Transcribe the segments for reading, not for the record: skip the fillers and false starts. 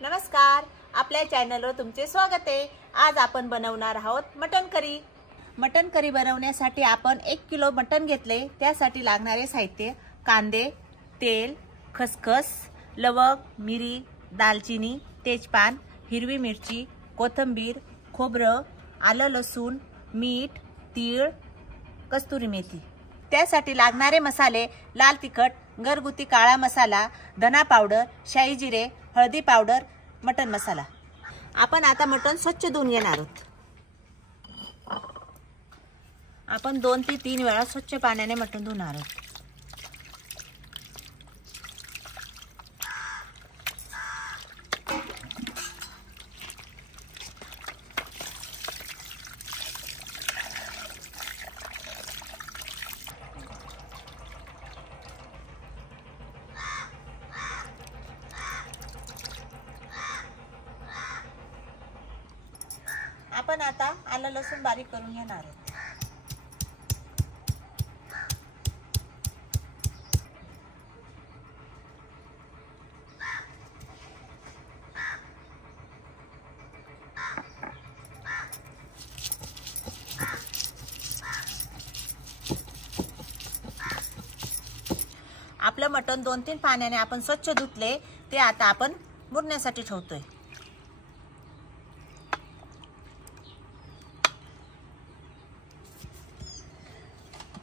नमस्कार, आपल्या चॅनलवर तुमचे स्वागत आहे। आज आपण बनवणार आहोत मटन करी। मटन करी बनवण्यासाठी आपण 1 किलो मटन घेतले। त्यासाठी लागणारे साहित्य: कांदे, तेल, खसखस, लवंग, मिरी, दालचिनी, तेजपान, हिरवी मिरची, कोथिंबीर, खोबरं, आलं लसूण, मीठ, तीळ, कस्तुरी मेथी। त्यासाठी लागणारे मसाले: लाल तिखट, घरगुती काळा मसाला, धना पावडर, शाही जिरे, हळदी पावडर, मटन मसाला। आपण आता मटन स्वच्छ धुवून घेणार आहोत। आपण 2 ते 3 वेळा स्वच्छ पाण्याने मटन धुणार आहोत। आपण आता आलं लसूण बारीक करून घेणार आहोत। आपलं मटण 2-3 पाण्याने आपण स्वच्छ धुतले, ते आता आपण मुरण्यासाठी ठेवतोय।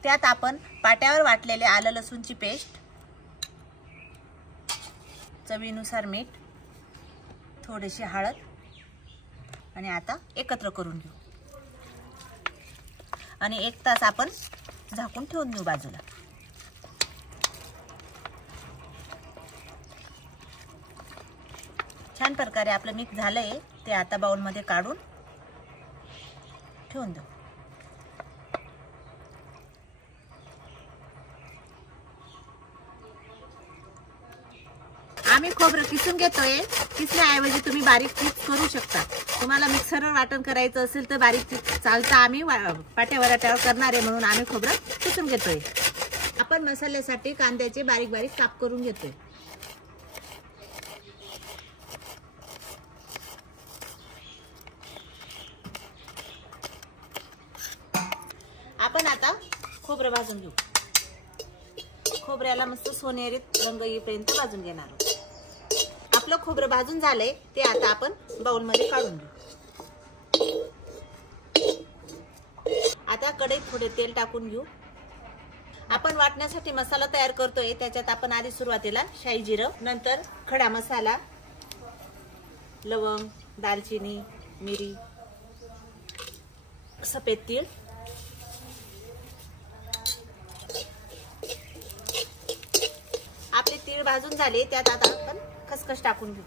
त्यात आपण पाट्यावर वाटलेले आलं लसूणची पेस्ट, चवीनुसार मीठ, थोडीशी हळद आणि आता एकत्र करून घेऊ आणि 1 तास आपण झाकून ठेवून देऊ बाजूला। छान प्रकारे आपलं मिक्स झालंय, ते आता बाउल मध्ये काढून ठेवून देऊ। आम्ही खोबरं किसून घेतोय। किसण्याऐवजी तुम्ही बारीक चिप्स करू शकता। तुम्हाला मिक्सरवर वाटण करायचं असेल तर बारीक चिप्स चालतं। आम्ही पाट्यावर करणार आहे म्हणून आम्ही खोबरं किसून घेतोय। आपण मसाल्यासाठी कांद्याचे बारीक बारीक काप करून घेतोय। आपण आता खोबरं भाजून घेऊ। खोबऱ्याला मस्त सोनेरी रंग येईपर्यंत भाजून घेणार आहोत। आपलं खोबरं भाजून झालंय, ते आता आपण बाउल मध्ये काढून घेऊ। आता कढईत थोडे तेल टाकून घेऊ। आपण वाटण्यासाठी मसाला तयार करतोय। त्याच्यात आपण आधी सुरुवातीला शाही जिरं, नंतर खडा मसाला, लवंग, दालचिनी, मिरी, सफेद तीळ, आपले तीळ भाजून झाले, त्यात आता आपण खसखस टाकून घेऊ।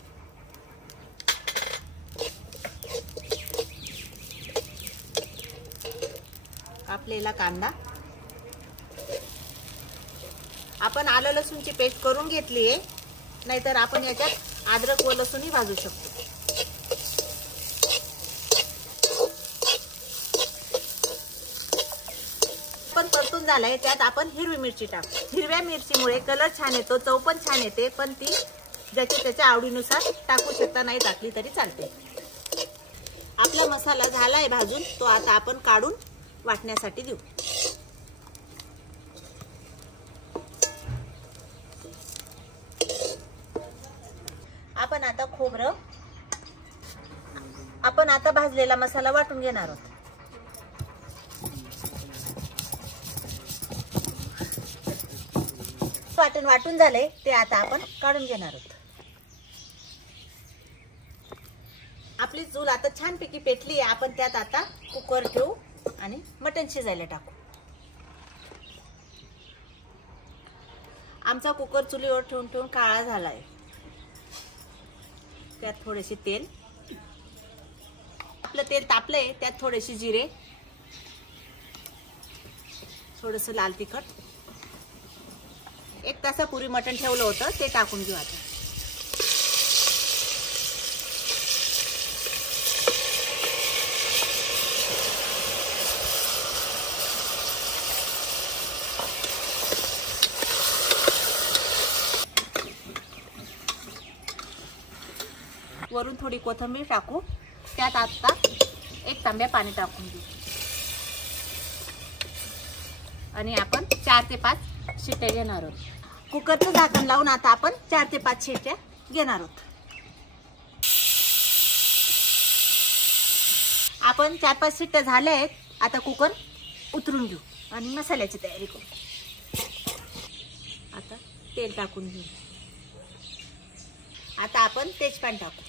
कापलेला कांदा, आपण आलं लसूणची पेस्ट करून घेतली आहे, नाहीतर आपण याच्यात अद्रक व लसूणही भाजू शकतो। पण परतून झालाय, त्यात आपण हिरवी मिरची टाकू। हिरव्या मिरचीमुळे कलर छान येतो, चव पण छान येते, पण ती ज्याच्या आवडीनुसार टाकू शकता, नाही टाकली तरी चालते। आपला मसाला झालाय भाजून, तो आता आपण काढून वाटण्यासाठी देऊ। आपण आता भाजलेला मसाला वाटून घेणार आहोत। वाटून झाले, ते आता आपण काढून घेणार आहोत। आपली चूल आता छानपैकी पेटली आहे। आपण त्यात आता कुकर ठेवू आणि मटण शिजायला टाकू। आमचा कुकर चुलीवर ठेवून ठेवून काळा झालाय। त्यात थोडेसे तेल, आपलं तेल तापलंय, त्यात थोडेसे जिरे, थोडंसं लाल तिखट, 1 तासापूर्वी मटण ठेवलं होतं, ते टाकून घेऊ आता। वरून थोडी कोथिंबीर टाकू. त्यात आता 1 तांब्या पाणी टाकून देऊ आणि आपण 4 ते 5 शिट्ट्या घेणार आहोत. कुकरचं झाकण लावून आता आपण 4 ते 5 शिट्ट्या घेणार आहोत. आपण 4-5 शिट्ट्या झाल्या आहेत. आता कुकर उतरून घेऊ आणि मसाल्याची तयारी करू. आता तेल टाकून घेऊ. आता आपण तेजपान टाकू.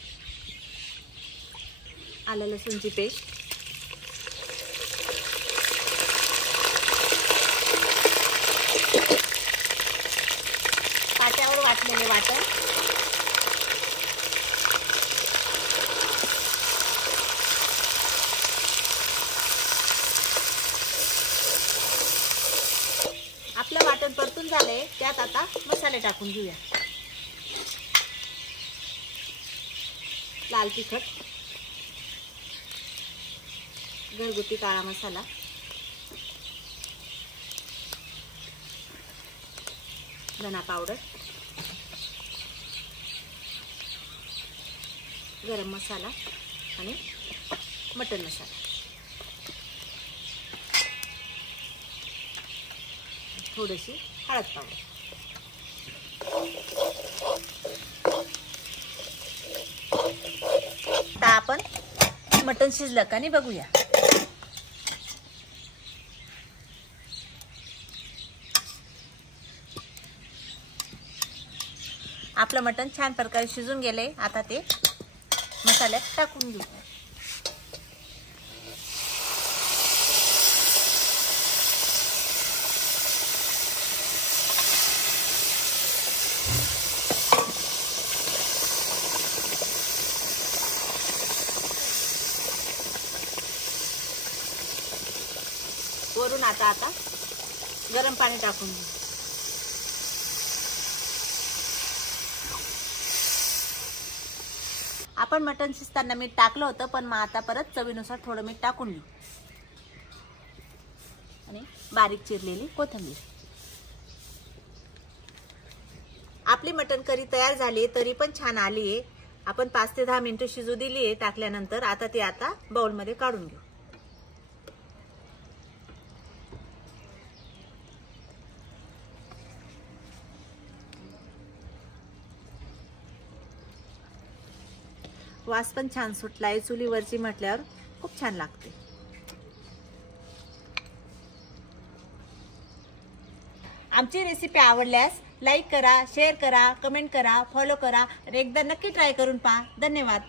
आलं लसूणची पेस्ट, पाट्यावर वाटलेले वाटण, आपलं वाटण परतून झालंय. त्यात आता मसाले टाकून घेऊया. लाल तिखट, घरगुती काळा मसाला, धना पावडर, गरम मसाला आणि मटन मसाला. थोडीशी हळद पावडर. आता आपण मटण शिजलं का नाही बघूया. आपलं मटण छान प्रकारे शिजून गेले. आता ते मसाल्यात टाकून घेऊ. वरून आता गरम पाणी टाकून घेऊ. आपण मटण शिजताना मीठ टाकलं होतं, पण मग आता परत चवीनुसार थोडं मीठ टाकून घेऊ आणि बारीक चिरलेली कोथिंबीर. आपली मटण करी तयार झाली. तरी पण छान आली आहे. आपण 5 ते 10 मिनिटं शिजू दिली आहे टाकल्यानंतर. आता ती बाउलमध्ये काढून घेऊ. वास पण छान सुटलाय. चुलीवरची म्हटल्यावर खूप छान लागते. आमची रेसिपी आवडल्यास लाईक करा, शेअर करा, कमेंट करा, फॉलो करा आणि एकदा नक्की ट्राय करून पहा. धन्यवाद.